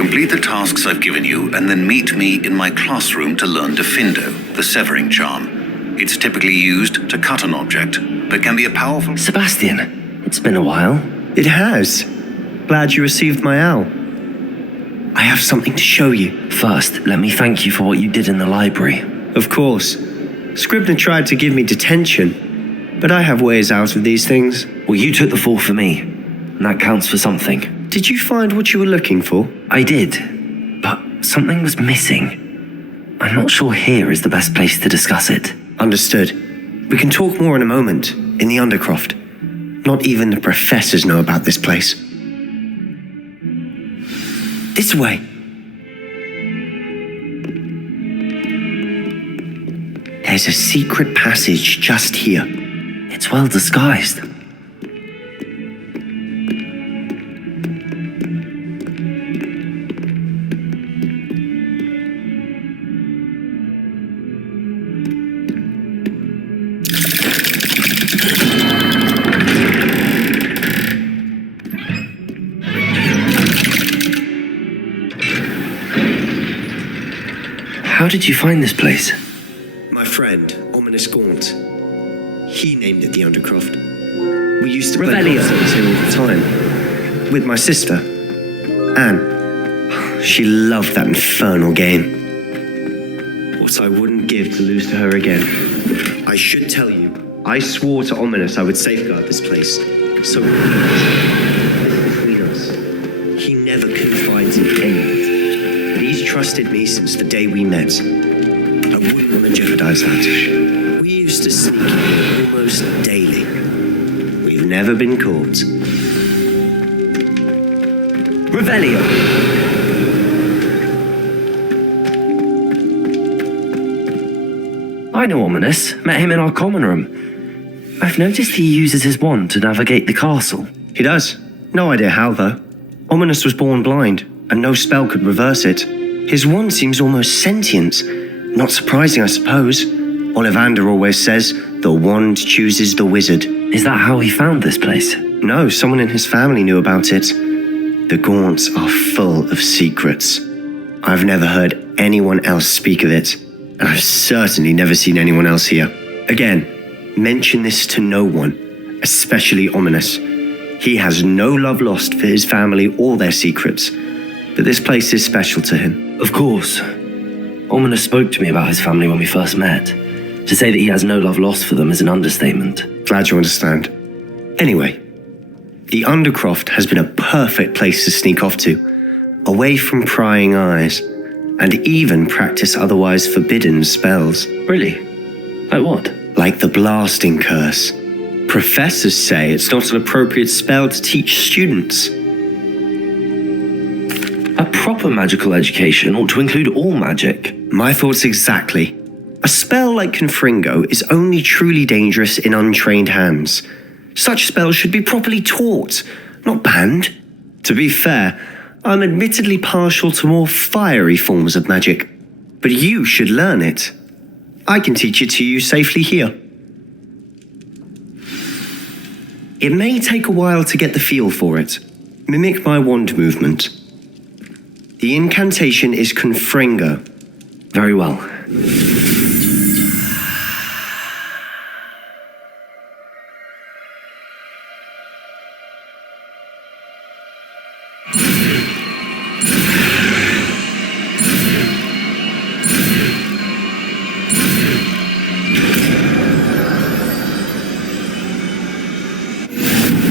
Complete the tasks I've given you, and then meet me in my classroom to learn Diffindo, the severing charm. It's typically used to cut an object, but can be a powerful... Sebastian, it's been a while. It has. Glad you received my owl. I have something to show you. First, let me thank you for what you did in the library. Of course. Scribner tried to give me detention, but I have ways out of these things. Well, you took the fall for me, and that counts for something. Did you find what you were looking for? I did, but something was missing. I'm not sure here is the best place to discuss it. Understood. We can talk more in a moment, in the Undercroft. Not even the professors know about this place. This way. There's a secret passage just here. It's well disguised. How did you find this place? My friend, Ominous Gaunt. He named it the Undercroft. We used to play Revelio concerts here all the time. With my sister, Anne. She loved that infernal game. What I wouldn't give to lose to her again. I should tell you, I swore to Ominous I would safeguard this place. So between us, he never confides in anyone. But he's trusted me since the day we met. I wouldn't want to jeopardize that. We used to sneak in almost daily. We've never been caught. Revelio! I know Ominous. Met him in our common room. I've noticed he uses his wand to navigate the castle. He does. No idea how, though. Ominous was born blind, and no spell could reverse it. His wand seems almost sentient. Not surprising, I suppose. Ollivander always says, the wand chooses the wizard. Is that how he found this place? No, someone in his family knew about it. The Gaunts are full of secrets. I've never heard anyone else speak of it, and I've certainly never seen anyone else here. Again, mention this to no one, especially Ominous. He has no love lost for his family or their secrets, but this place is special to him. Of course. Ominous spoke to me about his family when we first met. To say that he has no love lost for them is an understatement. Glad you understand. Anyway, the Undercroft has been a perfect place to sneak off to, away from prying eyes, and even practice otherwise forbidden spells. Really? Like what? Like the blasting curse. Professors say it's not an appropriate spell to teach students. A proper magical education ought to include all magic. My thoughts exactly. A spell like Confringo is only truly dangerous in untrained hands. Such spells should be properly taught, not banned. To be fair, I'm admittedly partial to more fiery forms of magic, but you should learn it. I can teach it to you safely here. It may take a while to get the feel for it. Mimic my wand movement. The incantation is Confringo. Very well.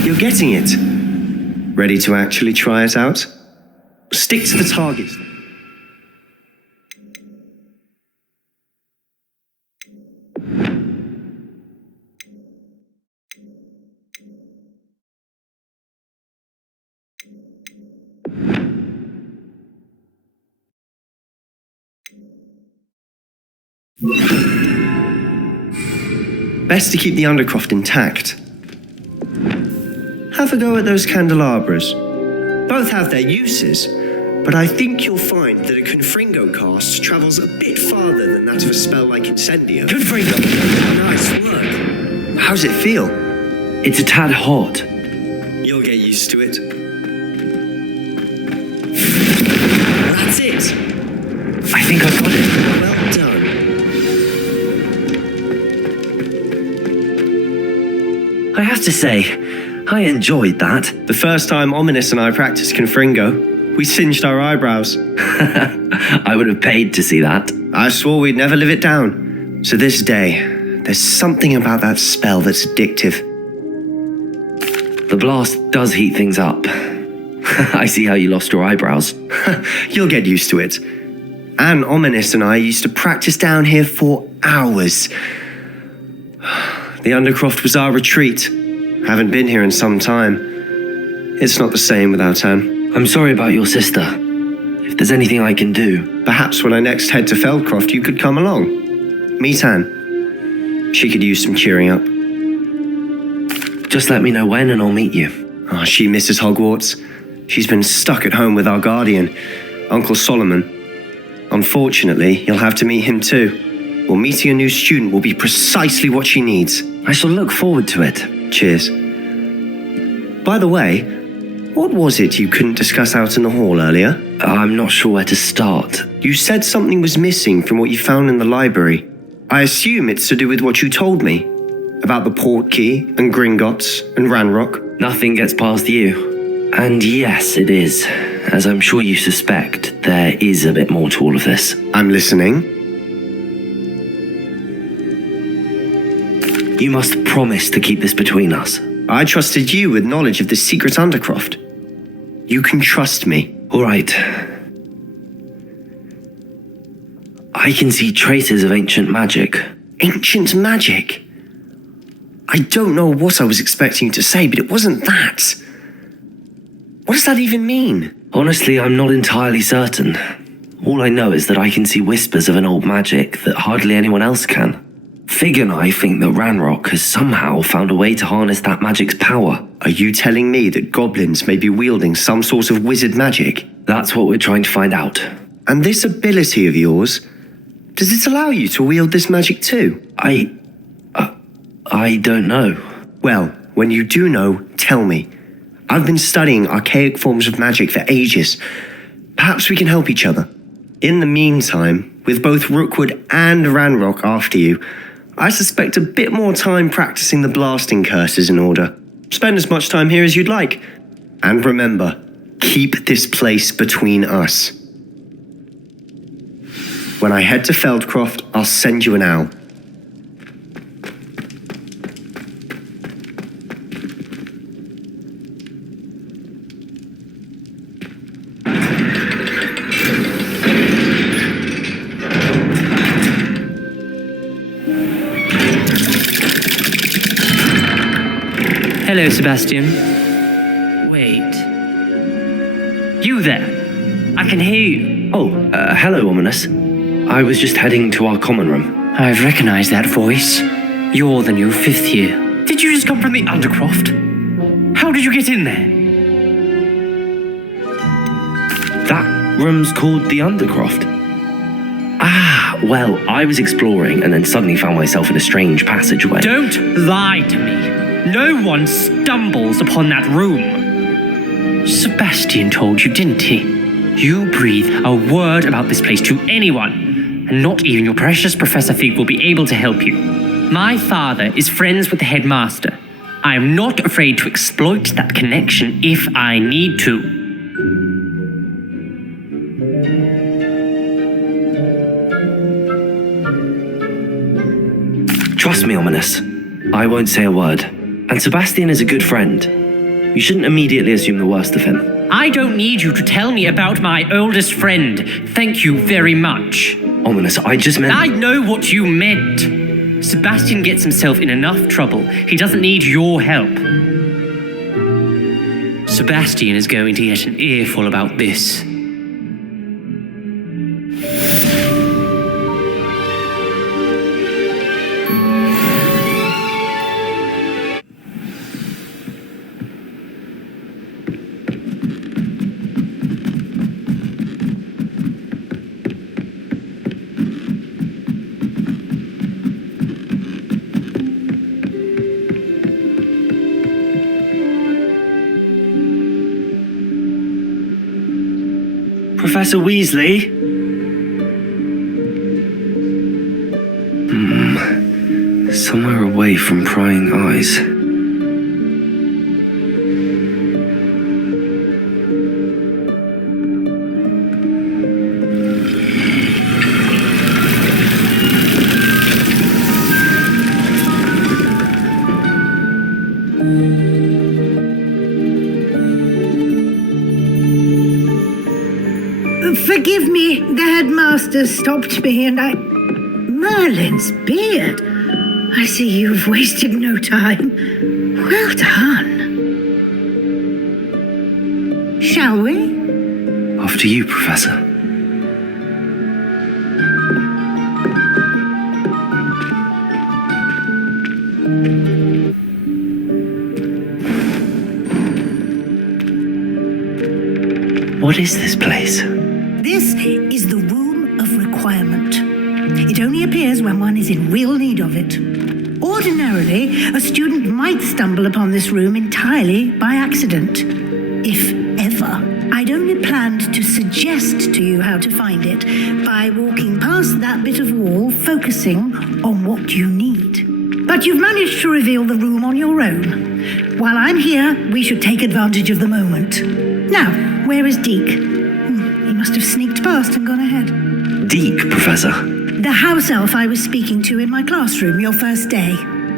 You're getting it. Ready to actually try it out? Stick to the targets. Best to keep the Undercroft intact. Have a go at those candelabras. Both have their uses, but I think you'll find that a Confringo cast travels a bit farther than that of a spell like Incendio. Confringo! Nice work. How's it feel? It's a tad hot. You'll get used to it. to say, I enjoyed that. The first time Ominous and I practiced Confringo, we singed our eyebrows. I would have paid to see that. I swore we'd never live it down. So this day, there's something about that spell that's addictive. The blast does heat things up. I see how you lost your eyebrows. You'll get used to it. And Ominous and I used to practice down here for hours. The Undercroft was our retreat. Haven't been here in some time. It's not the same without Anne. I'm sorry about your sister. If there's anything I can do... Perhaps when I next head to Feldcroft, you could come along. Meet Anne. She could use some cheering up. Just let me know when and I'll meet you. Oh, she misses Hogwarts. She's been stuck at home with our guardian, Uncle Solomon. Unfortunately, you'll have to meet him too. Well, meeting a new student will be precisely what she needs. I shall look forward to it. Cheers. By the way, what was it you couldn't discuss out in the hall earlier? I'm not sure where to start. You said something was missing from what you found in the library. I assume it's to do with what you told me. About the Portkey and Gringotts and Ranrock. Nothing gets past you. And yes, it is. As I'm sure you suspect, there is a bit more to all of this. I'm listening. You must promise to keep this between us. I trusted you with knowledge of the secret Undercroft. You can trust me. All right. I can see traces of ancient magic. Ancient magic? I don't know what I was expecting you to say, but it wasn't that. What does that even mean? Honestly, I'm not entirely certain. All I know is that I can see whispers of an old magic that hardly anyone else can. Fig and I think that Ranrock has somehow found a way to harness that magic's power. Are you telling me that goblins may be wielding some sort of wizard magic? That's what we're trying to find out. And this ability of yours, does it allow you to wield this magic too? I don't know. Well, when you do know, tell me. I've been studying archaic forms of magic for ages. Perhaps we can help each other. In the meantime, with both Rookwood and Ranrock after you, I suspect a bit more time practicing the blasting curse is in order. Spend as much time here as you'd like. And remember, keep this place between us. When I head to Feldcroft, I'll send you an owl. Hello, Sebastian. Wait. You there? I can hear you. Oh, hello, Ominous. I was just heading to our common room. I've recognized that voice. You're the new 5th year. Did you just come from the Undercroft? How did you get in there? That room's called the Undercroft. Ah, well, I was exploring and then suddenly found myself in a strange passageway. Don't lie to me. No one stumbles upon that room. Sebastian told you, didn't he? You breathe a word about this place to anyone, and not even your precious Professor Fig will be able to help you. My father is friends with the headmaster. I am not afraid to exploit that connection if I need to. Trust me, Ominous. I won't say a word. And Sebastian is a good friend. You shouldn't immediately assume the worst of him. I don't need you to tell me about my oldest friend. Thank you very much. Ominous, I just meant... I know what you meant. Sebastian gets himself in enough trouble. He doesn't need your help. Sebastian is going to get an earful about this. Professor Weasley? Somewhere away from prying eyes. Forgive me, the headmaster stopped me and I... Merlin's beard. I see you've wasted no time. Well done. Shall we? After you, Professor. What is this place? This is the Room of Requirement. It only appears when one is in real need of it. Ordinarily, a student might stumble upon this room entirely by accident. If ever. I'd only planned to suggest to you how to find it by walking past that bit of wall, focusing on what you need. But you've managed to reveal the room on your own. While I'm here, we should take advantage of the moment. Now, where is Deke? He must have sneaked past and gone ahead. Deke, Professor. The house elf I was speaking to in my classroom your first day.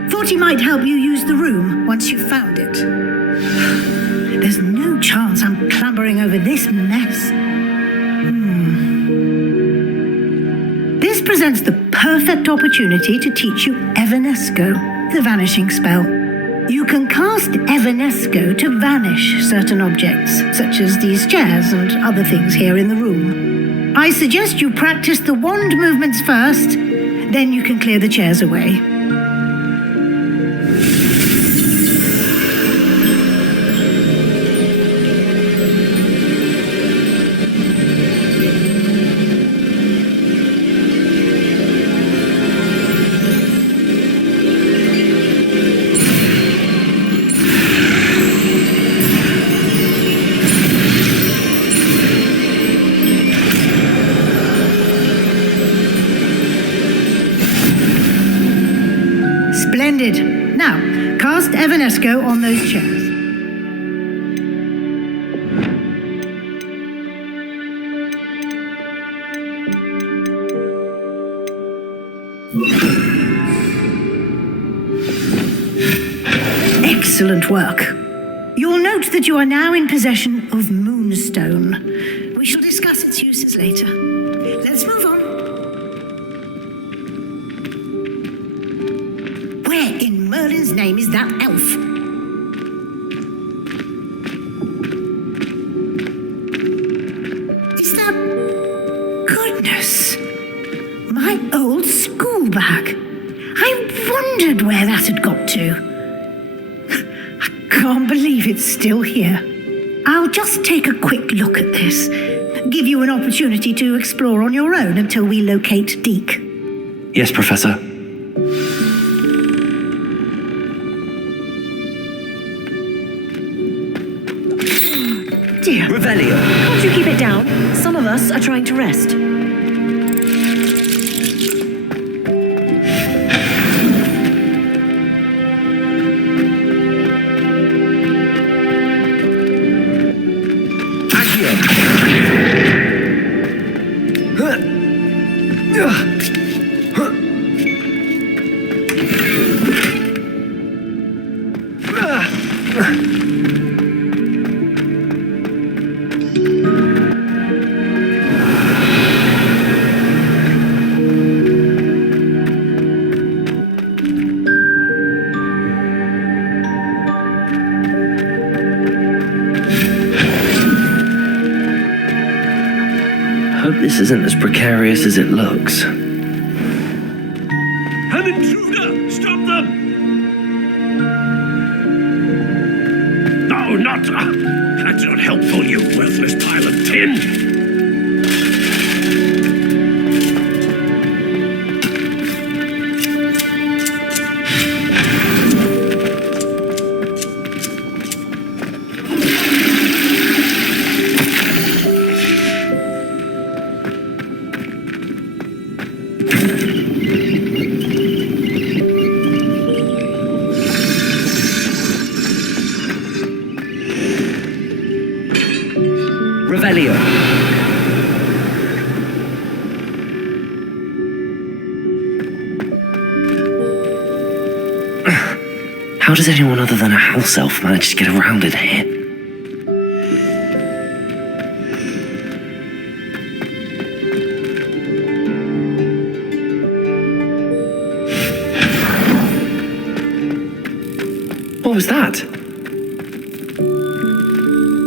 Thought he might help you use the room once you found it. There's no chance I'm clambering over this mess. This presents the perfect opportunity to teach you Evanesco, the vanishing spell. You can cast Evanesco to vanish certain objects, such as these chairs and other things here in the room. I suggest you practice the wand movements first, then you can clear the chairs away. Splendid. Now, cast Evanesco on those chairs. Excellent work. You'll note that you are now in possession of Moonstone. We shall discuss its uses later. Let's move on. Where in Merlin's name is that elf? Is that... Goodness! My old school bag. I wondered where that had got to. I can't believe it's still here. I'll just take a quick look at this. Give you an opportunity to explore on your own until we locate Deke. Yes, Professor. Dear. Revelio. Can't you keep it down? Some of us are trying to rest. Hope this isn't as precarious as it looks. An intruder! Stop them! No, not... that's not helpful, you worthless pile of tin! Revelio. How does anyone other than a house elf manage to get around in here? What was that?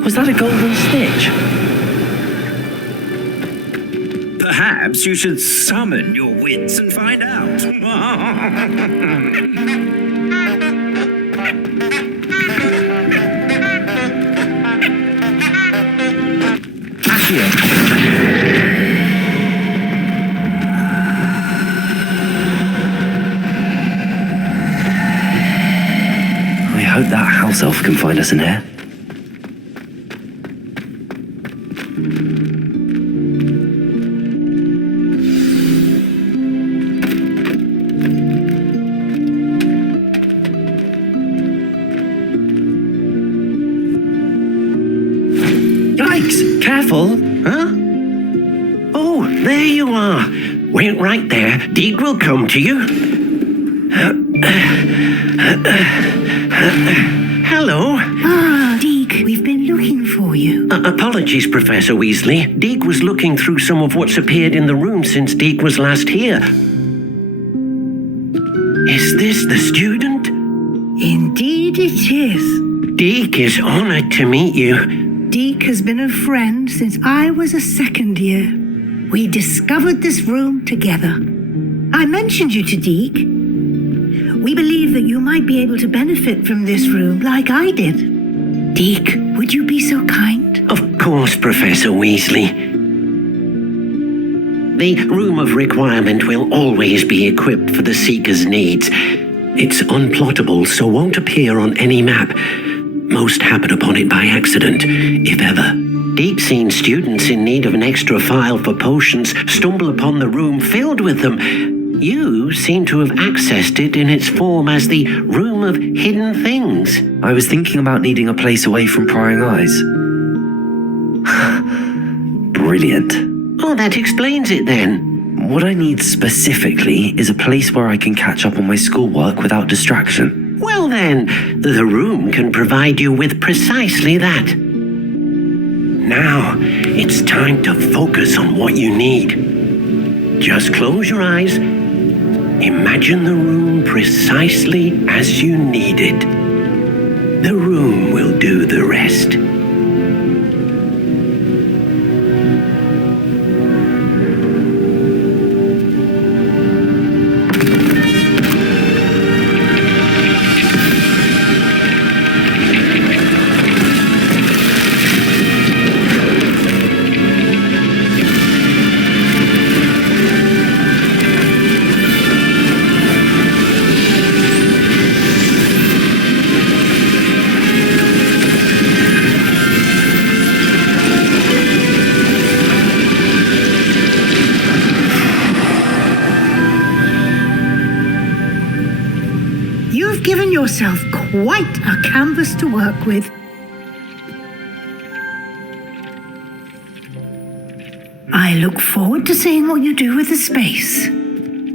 Was that a golden stitch? Perhaps you should summon your wits and find out. I hope that house elf can find us in here. Careful! Huh? Oh, there you are. Wait right there. Deek will come to you. Hello. Ah, Deek, we've been looking for you. Apologies, Professor Weasley. Deek was looking through some of what's appeared in the room since Deek was last here. Is this the student? Indeed it is. Deek is honored to meet you. Deek has been a friend since I was a second year. We discovered this room together. I mentioned you to Deek. We believe that you might be able to benefit from this room like I did. Deek, would you be so kind? Of course, Professor Weasley. The Room of Requirement will always be equipped for the Seeker's needs. It's unplottable, so won't appear on any map. Most happen upon it by accident, if ever. Deek's seen students in need of an extra file for potions stumble upon the room filled with them. You seem to have accessed it in its form as the Room of Hidden Things. I was thinking about needing a place away from prying eyes. Brilliant. Oh, that explains it then. What I need specifically is a place where I can catch up on my schoolwork without distraction. Well then, the room can provide you with precisely that. Now, it's time to focus on what you need. Just close your eyes. Imagine the room precisely as you need it. The room will do the rest. Yourself quite a canvas to work with. I look forward to seeing what you do with the space.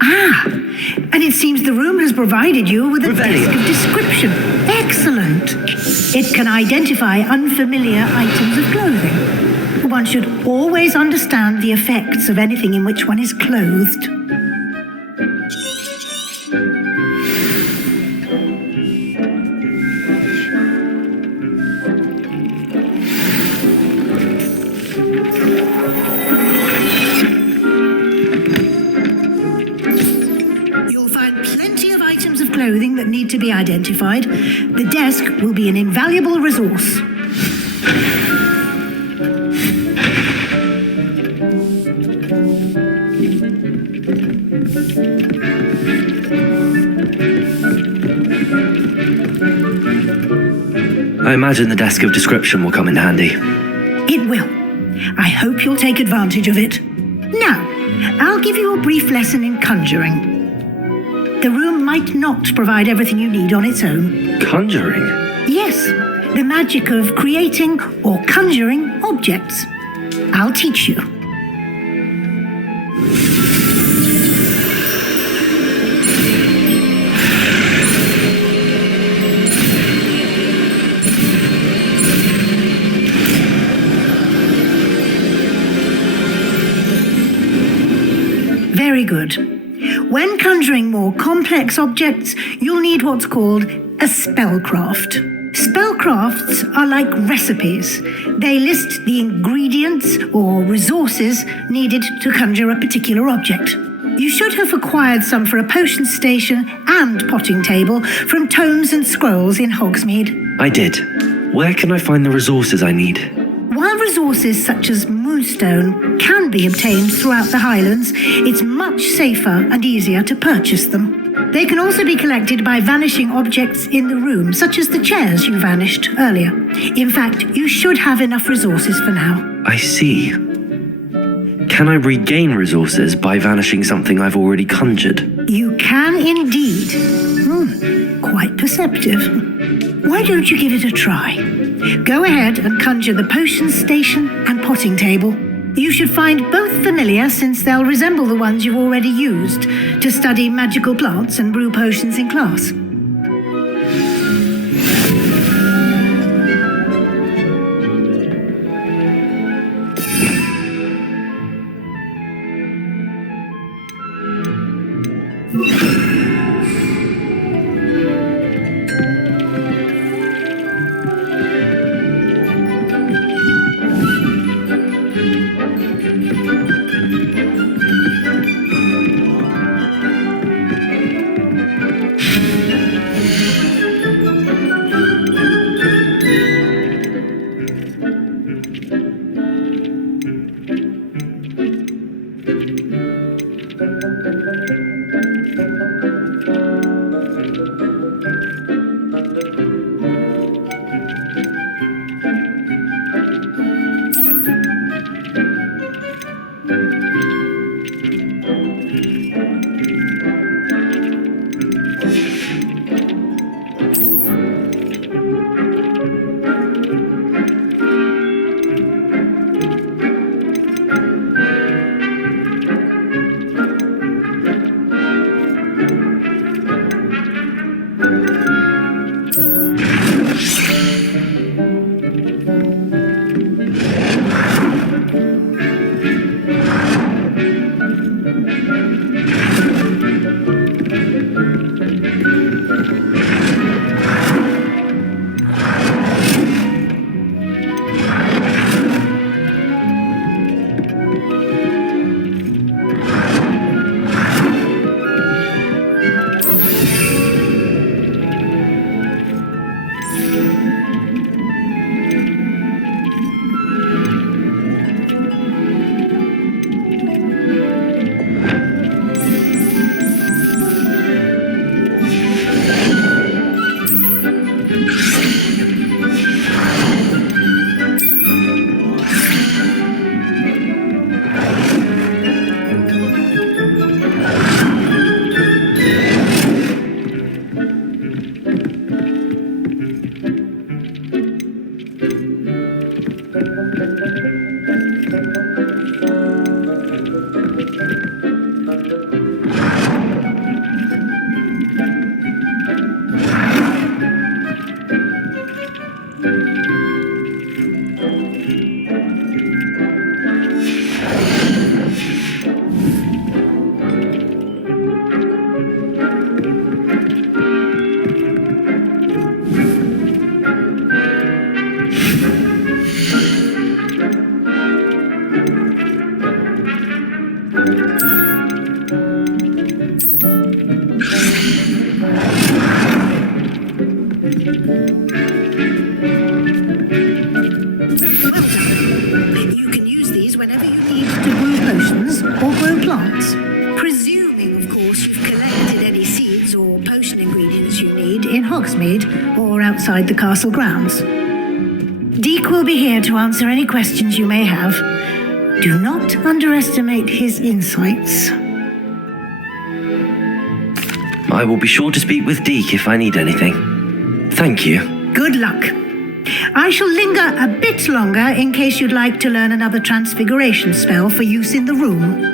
Ah, and it seems the room has provided you with a desk of description. Excellent. It can identify unfamiliar items of clothing. One should always understand the effects of anything in which one is clothed. Clothing that need to be identified. The desk will be an invaluable resource. I imagine the desk of description will come in handy. It will. I hope you'll take advantage of it. Now, I'll give you a brief lesson in conjuring. The room might not provide everything you need on its own. Conjuring? Yes, the magic of creating or conjuring objects. I'll teach you. Very good. When conjuring more complex objects, you'll need what's called a spellcraft. Spellcrafts are like recipes. They list the ingredients or resources needed to conjure a particular object. You should have acquired some for a potion station and potting table from tomes and scrolls in Hogsmeade. I did. Where can I find the resources I need? While resources such as moonstone can be obtained throughout the Highlands, it's much safer and easier to purchase them. They can also be collected by vanishing objects in the room, such as the chairs you vanished earlier. In fact, you should have enough resources for now. I see. Can I regain resources by vanishing something I've already conjured? You can indeed. Quite perceptive. Why don't you give it a try? Go ahead and conjure the potion station and potting table. You should find both familiar, since they'll resemble the ones you've already used to study magical plants and brew potions in class. Hogsmeade or outside the castle grounds. Deek will be here to answer any questions you may have. Do not underestimate his insights. I will be sure to speak with Deek if I need anything. Thank you. Good luck. I shall linger a bit longer in case you'd like to learn another transfiguration spell for use in the room.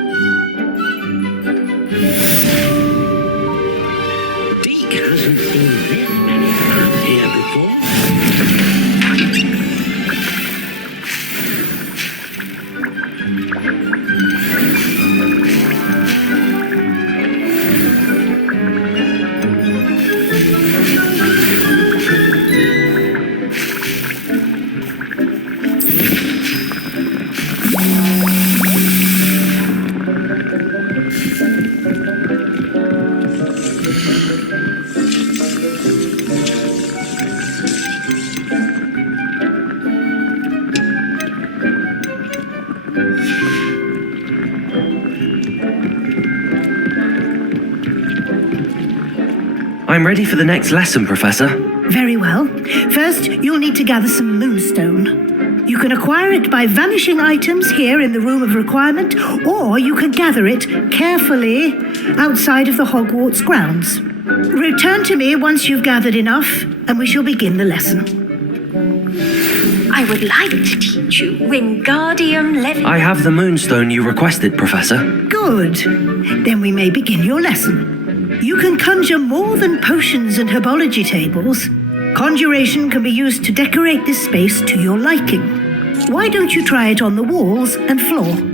Deek hasn't seen this many times here before. I'm ready for the next lesson, Professor. Very well. First, you'll need to gather some moonstone. You can acquire it by vanishing items here in the Room of Requirement, or you can gather it carefully outside of the Hogwarts grounds. Return to me once you've gathered enough, and we shall begin the lesson. I would like to teach you Wingardium Leviosa. I have the moonstone you requested, Professor. Good. Then we may begin your lesson. You can conjure more than potions and herbology tables. Conjuration can be used to decorate this space to your liking. Why don't you try it on the walls and floor?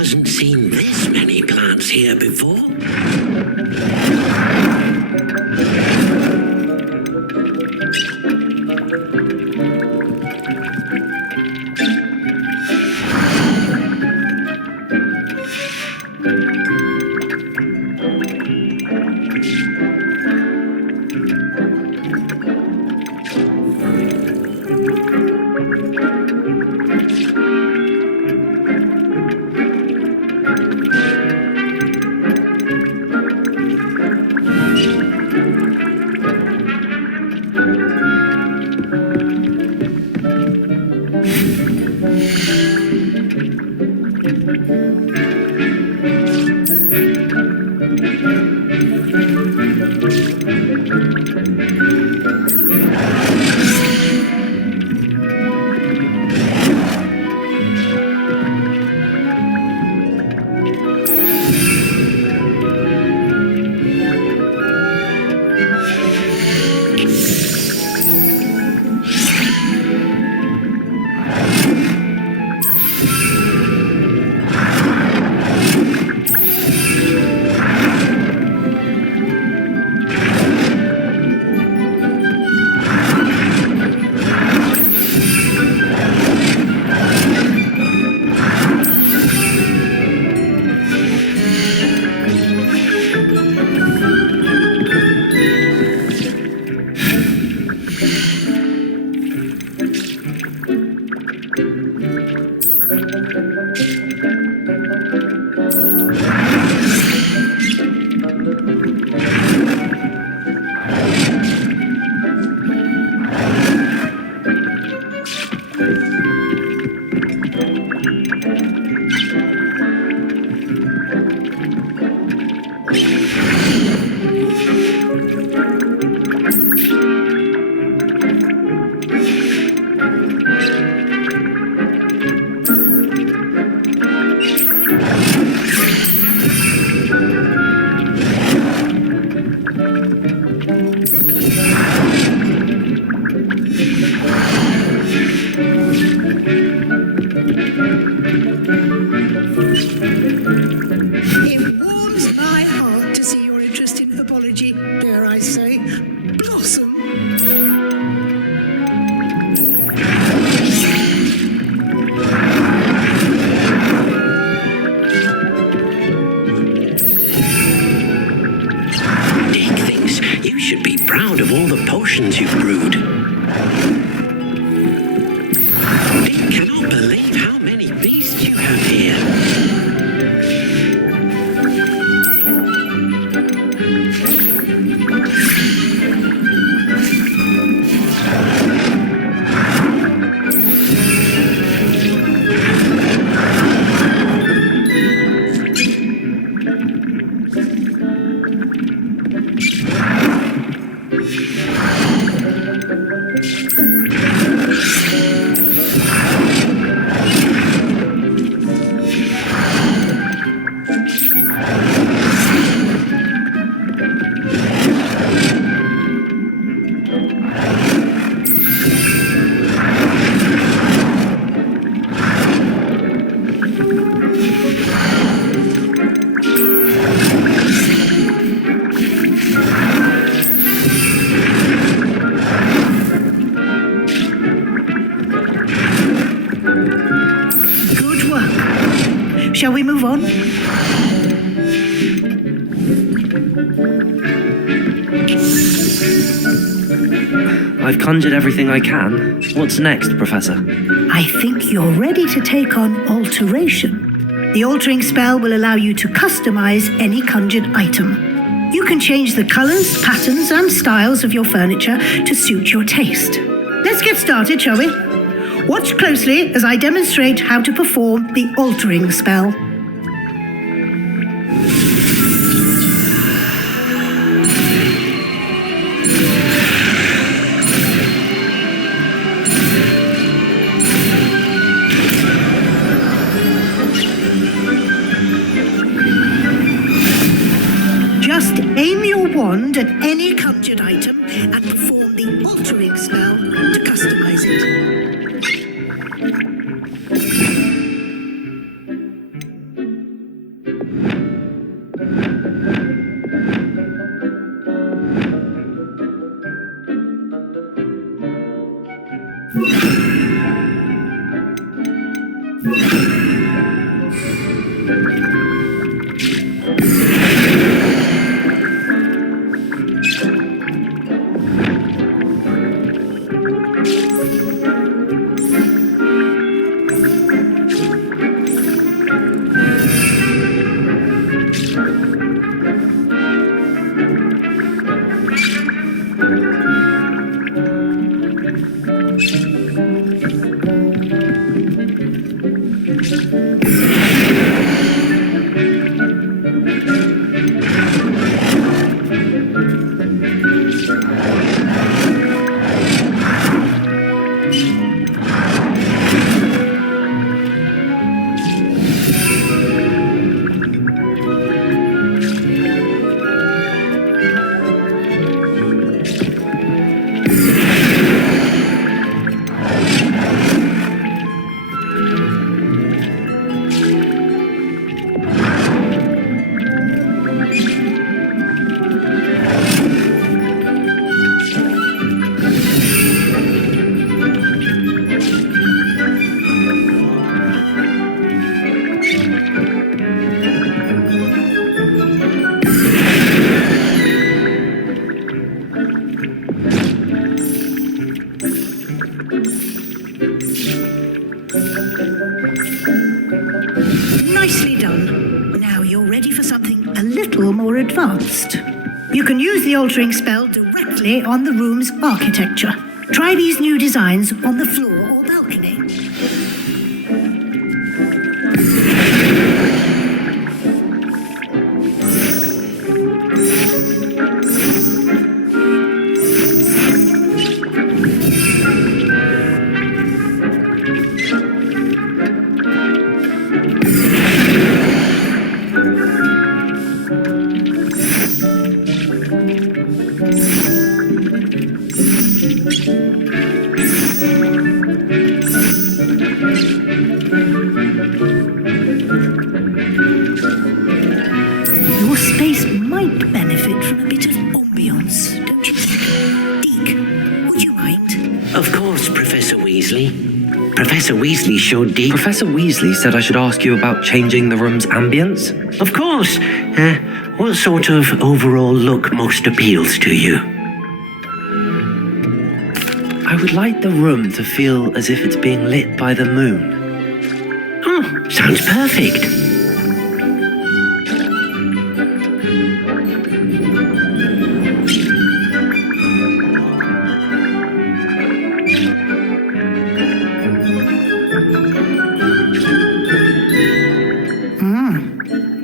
Hasn't seen this many plants here before. You've brewed. I cannot believe how many beasts you have here. move on. I've conjured everything I can. What's next, Professor? I think you're ready to take on alteration. The altering spell will allow you to customize any conjured item. You can change the colors, patterns, and styles of your furniture to suit your taste. Let's get started, shall we? Watch closely as I demonstrate how to perform the altering spell. Just aim your wand at any conjured item and perform the altering spell to customize it. Nicely done. Now you're ready for something a little more advanced. You can use the altering spell directly on the room's architecture. Try these new designs on the floor or balcony. Your space might benefit from a bit of ambience, don't you think? Deke, would you mind? Of course, Professor Weasley. Professor Weasley showed Deke. Professor Weasley said I should ask you about changing the room's ambience. Of course. What sort of overall look most appeals to you? I would like the room to feel as if it's being lit by the moon. Oh, sounds perfect.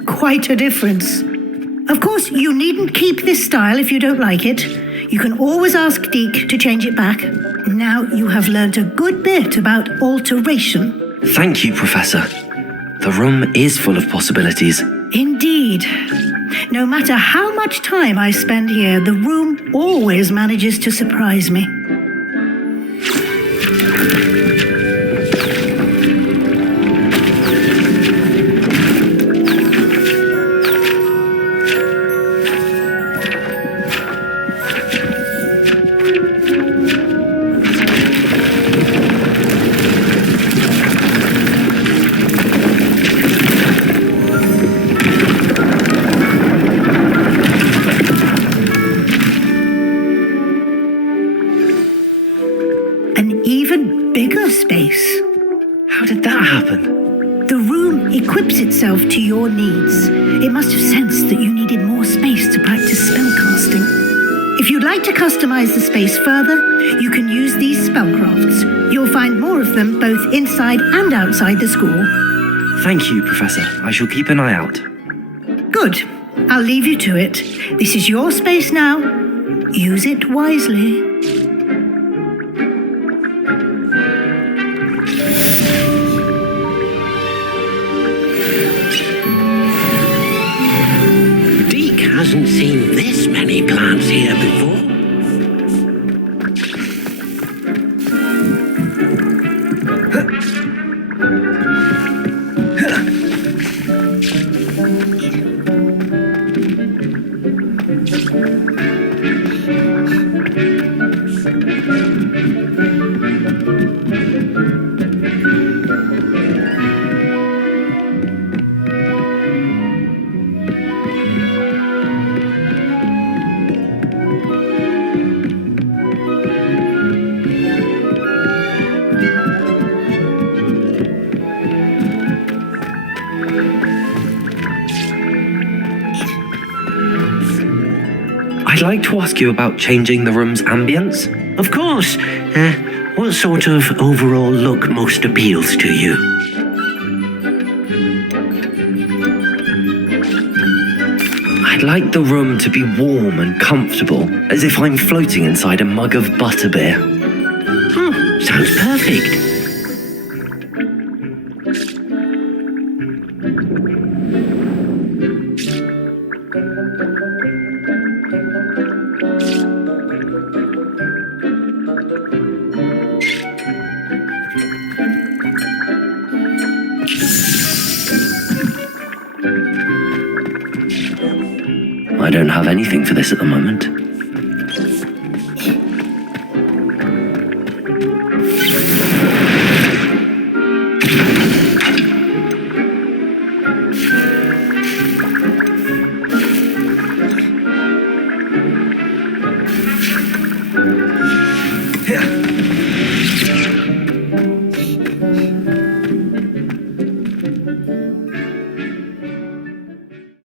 Quite a difference. Of course, you needn't keep this style if you don't like it. You can always ask Deke to change it back. Now you have learnt a good bit about alteration. Thank you, Professor. The room is full of possibilities. Indeed. No matter how much time I spend here, the room always manages to surprise me. even bigger space. How did that happen? The room equips itself to your needs. It must have sensed that you needed more space to practice spellcasting. If you'd like to customize the space further, you can use these spellcrafts. You'll find more of them both inside and outside the school. Thank you, Professor. I shall keep an eye out. Good. I'll leave you to it. This is your space now. Use it wisely. Deke hasn't seen this many plants here before. I'd like to ask you about changing the room's ambience. Of course. What sort of overall look most appeals to you? I'd like the room to be warm and comfortable, as if I'm floating inside a mug of butterbeer. Oh, sounds perfect. I don't have anything for this at the moment.